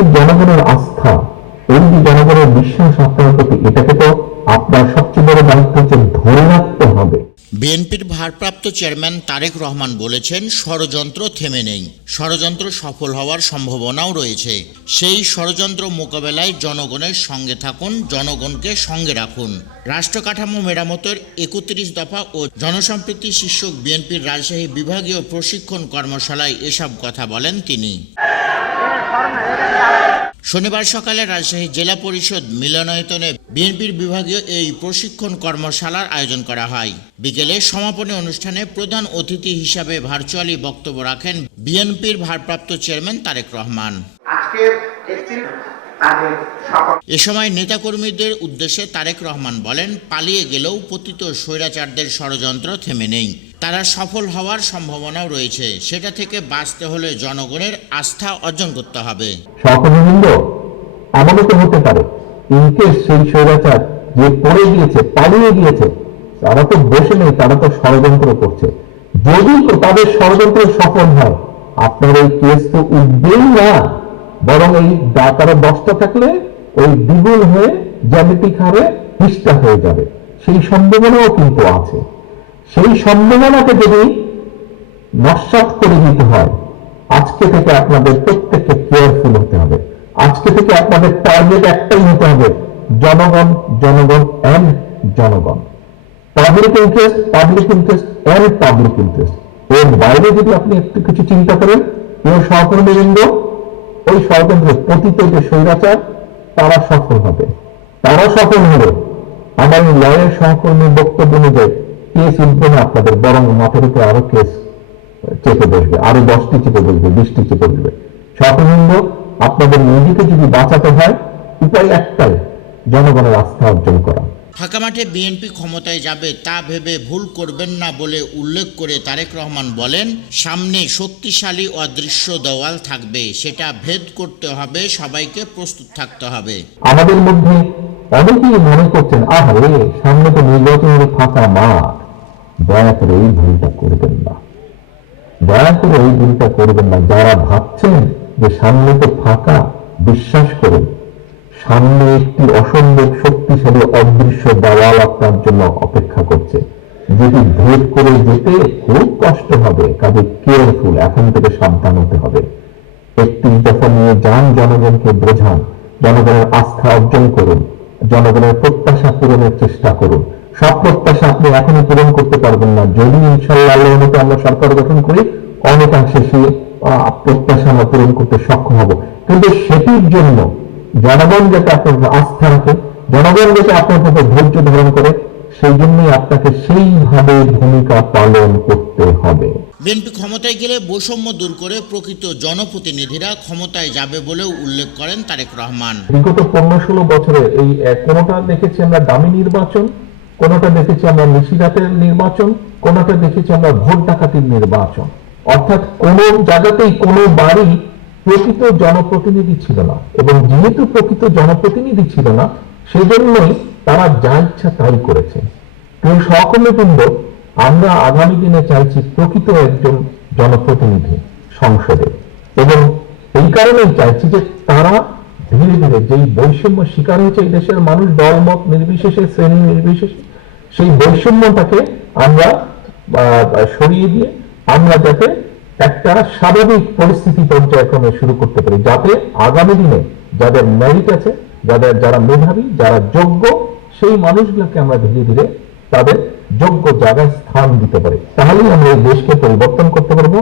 যে জনগণের আস্থা এই যে জনগণের বিশ্বাস আপনার প্রতি, এটাকে তো আপনার সবচেয়ে বড় দায়িত্ব হচ্ছে ধরে রাখতে হবে। বিএনপির ভারপ্রাপ্ত চেয়ারম্যান তারেক রহমান বলেছেন, ষড়যন্ত্র থেমে নেই। ষড়যন্ত্র সফল হওয়ার সম্ভাবনাও রয়েছে। সেই ষড়যন্ত্র মোকাবেলায় জনগণের সঙ্গে থাকুন, জনগণকে সঙ্গে রাখুন। রাষ্ট্র কাঠামো মেরামতের একত্রিশ দফা ও জনসম্প্রীতি শীর্ষক বিএনপির রাজশাহী বিভাগীয় প্রশিক্ষণ কর্মশালায় এসব কথা বলেন তিনি। শনিবার সকালে রাজশাহী জেলা পরিষদ মিলনায়তনে বিএনপির বিভাগীয় এই প্রশিক্ষণ কর্মশালার আয়োজন করা হয়। বিকেলে সমাপনী অনুষ্ঠানে প্রধান অতিথি হিসাবে ভার্চুয়ালি বক্তব্য রাখেন বিএনপির ভারপ্রাপ্ত চেয়ারম্যান তারেক রহমান। এ সময় নেতাকর্মীদের উদ্দেশ্যে তারেক রহমান বলেন পালিয়ে গেলেও পতিত স্বৈরাচারদের ষড়যন্ত্র থেমে নেই। তারা সফল হওয়ার সম্ভাবনাও রয়েছে। সেটা থেকে বাঁচতে হলে জনগণের আস্থা অর্জন করতে হবে। সহকর্মীবৃন্দ এমনও তো হতে পারে। ইনকেস সেই স্বৈরাচার যে পড়ে গিয়েছে, পালিয়ে গিয়েছে, তারা তো বসে নেই, তারা তো ষড়যন্ত্র করছে। যদি তাদের ষড়যন্ত্র সফল হয়, আপনার এই কেস তো উঠবেই না। বরং এই তারা দশটা থাকলে, ওই দ্বিগুণ হয়ে জ্যামিতিক হারে বিশটা হয়ে যাবে। সেই সম্ভাবনাও কিন্তু আছে। সেই সম্ভাবনাকে যদি নস্বাত করে দিতে হয়, আজকে থেকে আপনাদের প্রত্যেককে কেয়ারফুল হতে হবে। আজকে থেকে আপনাদের টার্গেট একটাই হতে হবে, জনগণ জনগণ এন্ড জনগণ। Public interest public interest and public interest এর বাইরে যদি আপনি একটু কিছু চিন্তা করেন, কেউ সহকর্মীবৃন্দ ওই ষড়যন্ত্রের পতিত যে স্বৈরাচার, তারা সফল হবে। তারা সফল হলে আমার লয়ের সহকর্মীর বক্তব্য অনুযায়ী। কেস উঠবে না আপনাদের বরং মাথার উপরে আরও কেস চেপে বসবে আরও দশটি চেপে বসবে বিশটি চেপে বসবে। সহকর্মীবৃন্দ আপনাদের নিজেকে যদি বাঁচাতে হয় উপায় একটাই জনগণের আস্থা অর্জন করা। ফাঁকা মাঠে বিএনপি ক্ষমতায় যাবে তা ভেবে ভুল করবেন না বলে উল্লেখ করে তারেক রহমান বলেন সামনে শক্তিশালী অদৃশ্য দেওয়াল থাকবে সেটা ভেদ করতে হবে সবাইকে প্রস্তুত থাকতে হবে। আমাদের মধ্যে অনেকেই মনে করছেন আহারে সামনে তো নির্বাচনের ফাঁকা মাঠ। দয়া করে এই ভুলটা করবেন না। দয়া করে এই ভুলটা করবেন না। যারা ভাবছেন যে সামনে তো ফাঁকা, বিশ্বাস করুন, সামনে একটি অসম্ভব শক্তিশালী অদৃশ্য দেওয়াল আপনার জন্য অপেক্ষা করছে। যেটি ভেদ করে যেতে খুব কষ্ট হবে, কাজে কেয়ারফুল, এখন থেকে সাবধান হতে হবে। একটি দফা নিয়ে যান, জনগণকে বোঝান, জনগণের আস্থা অর্জন করুন, জনগণের প্রত্যাশা পূরণের চেষ্টা করুন। সব প্রত্যাশা আপনি এখনই পূরণ করতে পারবেন না। যদি ইনশাল্লাহ আল্লাহর মতো আমরা সরকার গঠন করি অনেকাংশে সে প্রত্যাশা আমরা পূরণ করতে সক্ষম হব। কিন্তু সেটির জন্য জনগণ যাতে আপনার আস্থা রাখে জনগণ যাতে আপনার উপর ধৈর্য ধারণ করে সেই জন্যই আপনাকে সেইভাবে ভূমিকা পালন করতে হবে। বিএনপি ক্ষমতায় গেলে বৈষম্য দূর করে প্রকৃত জনপ্রতিনিধিরা ক্ষমতায় যাবে বলেও উল্লেখ করেন তারেক রহমান। বিগত পনেরো ষোলো বছরে এই কোনোটা দেখেছি আমরা দামি নির্বাচন কোনোটা দেখেছি আমরা নিশিরাতের নির্বাচন, কোনোটা দেখেছি আমরা ভোট ডাকাতির নির্বাচন। অর্থাৎ কোন জায়গাতেই কোনো বাড়ি প্রকৃত জনপ্রতিনিধি ছিল না এবং যেহেতু প্রকৃত জনপ্রতিনিধি ছিল না, সেজন্যই তারা যা ইচ্ছা তাই করেছে। প্রিয় সহকর্মীবৃন্দ, আমরা আগামী দিনে চাইছি প্রকৃত একজন জনপ্রতিনিধি সংসদে এবং এই কারণেই চাইছি যে তারা ধীরে ধীরে যেই বৈষম্য শিকার হয়েছে এই দেশের মানুষ, দলমত নির্বিশেষে, শ্রেণি নির্বিশেষে সেই বৈষম্যটাকে আমরা সরিয়ে দিয়ে আমরা যাতে একটা স্বাভাবিক পরিস্থিতি পর্যায়ক্রমে শুরু করতে পারি, যাতে আগামী দিনে যাদের মেরিট আছে, যাদের, যারা মেধাবী, যারা যোগ্য, সেই মানুষগুলোকে আমরা ধীরে ধীরে তাদের যোগ্য জায়গায় স্থান দিতে পারি। তাহলেই আমরা এই দেশকে পরিবর্তন করতে পারব।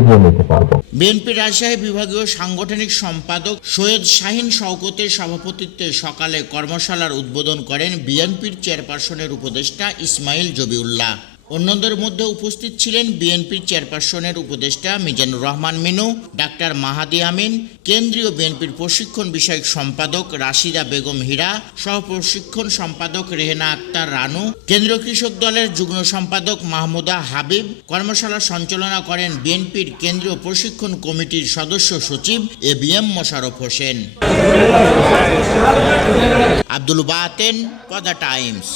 এগিয়ে নিতে পারব। বিএনপি রাজশাহী বিভাগীয় সাংগঠনিক সম্পাদক সৈয়দ শাহিন শওকতের সভাপতিত্বে সকালে কর্মশালার উদ্বোধন করেন বিএনপির চেয়ারপারসনের উপদেষ্টা ইসমাইল জবিউল্লাহ। অন্যদের মধ্যে উপস্থিত ছিলেন বিএনপির চেয়ারপারসনের উপদেষ্টা মিজানুর রহমান মিনু, ডাক্তার মাহাদি আমিন, কেন্দ্রীয় বিএনপির প্রশিক্ষণ বিষয়ক সম্পাদক রাশিদা বেগম হীরা, সহ প্রশিক্ষণ সম্পাদক রেহেনা আক্তার রানু, কেন্দ্রীয় কৃষক দলের যুগ্ম সম্পাদক মাহমুদা হাবিব, কর্মশালা সঞ্চালনা করেন বিএনপির কেন্দ্রীয় প্রশিক্ষণ কমিটির সদস্য সচিব A B M Mosharraf Hossain. Abdul Baten পদা Times.